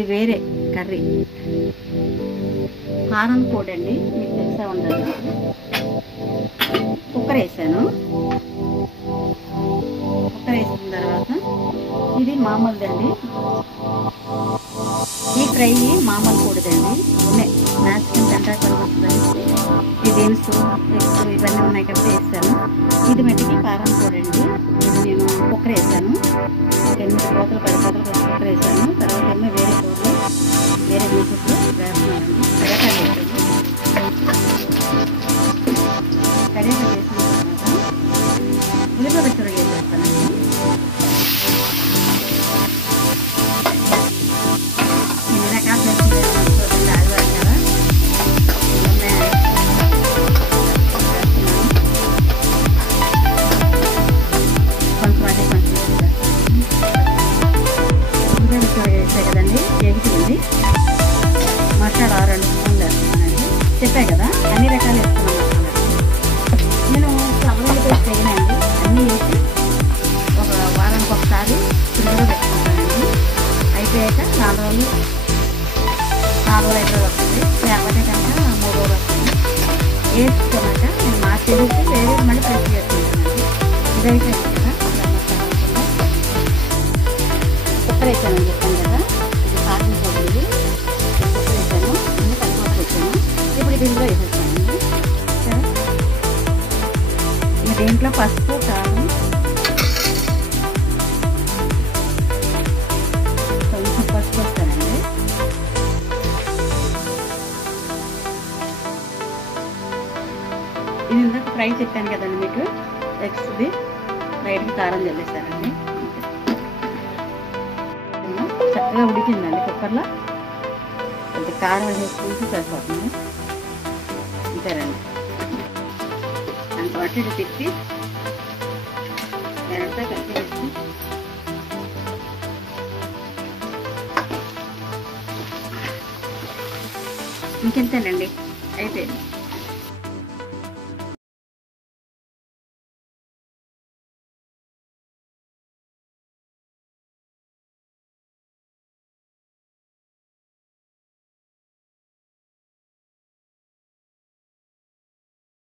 ఇది వేరే కర్రీ. కారం పొడి అండి, మీకు తెలిసే ఉండదు. కుక్కర్ వేసాను. కుక్కర్ వేసిన తర్వాత ఇది మామూలుదండి. ఈ ఫ్రై మామూలు కూడదండి, మ్యాక్సిమం గంట కలుగుతుందండి. ఈ బీన్స్ ఎగ్స్ ఇవన్నీ ఉన్నాయి కాబట్టి వేసాను. ఇది మట్టికి కారం పొడండి. ఇది నేను కుక్కర్ వేసాను. 8 కోతలు 10 కోతలు కుక్కర్ వేసాను. తర్వాత ఏమో వేరే కూరలు వేరే బీన్స్లో వేస్తున్నానండి. కరేపాకు వేసాను. కరేపాకు వేసిన తర్వాత ఉల్లిపాయ పచ్చడి వేసేస్తానండి. ఎన్ని రకాలు చేస్తుంది ఆదివారం కదా, కొంచెం అది కొంచెం ఉల్లిపాయ పచ్చడి వేసాయి కదండి, ఎగుతుంది. మసాలా 2 స్పూన్లు వేస్తున్నానండి. చెప్పాయి కదా అన్ని రకాలు వేస్తున్నాను మసాలా. నేను అల్లం పేస్ట్ వేయనండి, అన్నీ వేసి ఒక వారానికి ఒకసారి ఫ్రిడ్జ్లో పెట్టుకుంటానండి. అయిపోయాక 4 రోజులు 5 రోజులు వస్తుంది. లేకపోతే కనుక 3 రోజులు వస్తుంది. వేసుకున్నాక నేను మార్చేసి వేరే మళ్ళీ ఫ్రెష్ చేసుకుంటానండి. ఇదైతే కదా కుక్కర్ వేసానని చెప్పాను కదా, ఇది కారం పొడి. కుక్కర్ వేసాను, అన్ని కలిపి వేసాను. ఇప్పుడు దీంట్లో వేసేస్తానండి. దీంట్లో పసుపు కారం కొంచెం పసుపు వస్తానండి. ఇది ఇందాక ఫ్రై చెప్పాను కదండి మీకు, ఎగ్స్ది లైట్గా కారం చల్లేస్తానండి. చక్కగా ఉడికిందండి కుక్కర్లో. కొంచెం కారం వేసుకుంటే సరిపోతుంది. అంతేనండి. అంత అటు తిప్పి నేనంతా కలిపి వేసి ఇంకెంతేనండి, అయిపోయింది.